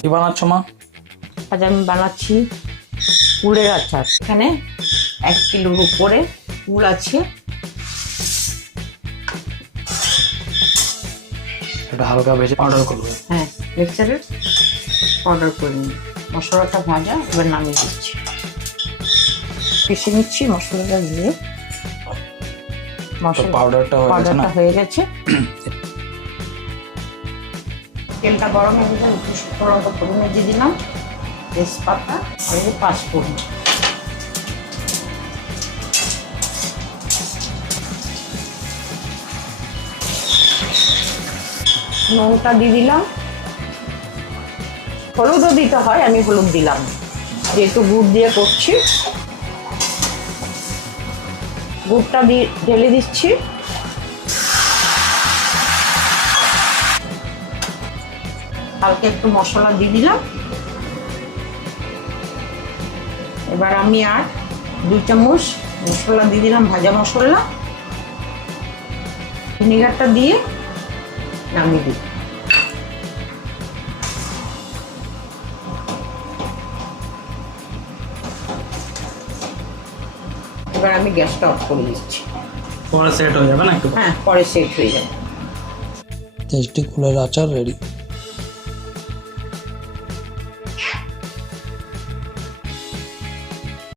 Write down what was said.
কি বানাচ্ছ মা? আজ আমি বানাচ্ছি কুলের আচার। এখানে 1 কিলোর উপরে কুল আছে। এটা হালকা ভেজে পাউডার করবে। হ্যাঁ, মিক্সারের পাউডার করে নিই। মশলাটা ভাজা, এবার নামিয়ে দিচ্ছি। পিষে নিচ্ছি মশলাটা দিয়ে। তো পাউডারটা হয়ে গেছে না? পাউডারটা হয়ে গেছে। তেলটা গরম হয়ে গেলে একটু শুকনো লঙ্কা ফোড়নে দিয়ে দিলাম, তেজপাতা আর এই 5 ফোড়ন। নুনটা দিয়ে দিলাম, হলুদও দিতে হয়, আমি হলুদ দিলাম যেহেতু গুড় দিয়ে করছি। গুড়টা দিয়ে ঢেলে দিচ্ছি। হালকা একটু মশলা দিয়ে দিলাম। এবার আমি আর 2 চামচ মশলা দিয়ে দিলাম, ভাজা মশলা। ভিনেগারটা দিয়ে নামিয়ে দিই। এবার আমি গ্যাসটা অফ করে দিচ্ছি। পরে সেট হয়ে যাবে না একটু? হ্যাঁ, পরে সেট হয়ে যাবে। টেস্টি কুলের আচার রেডি।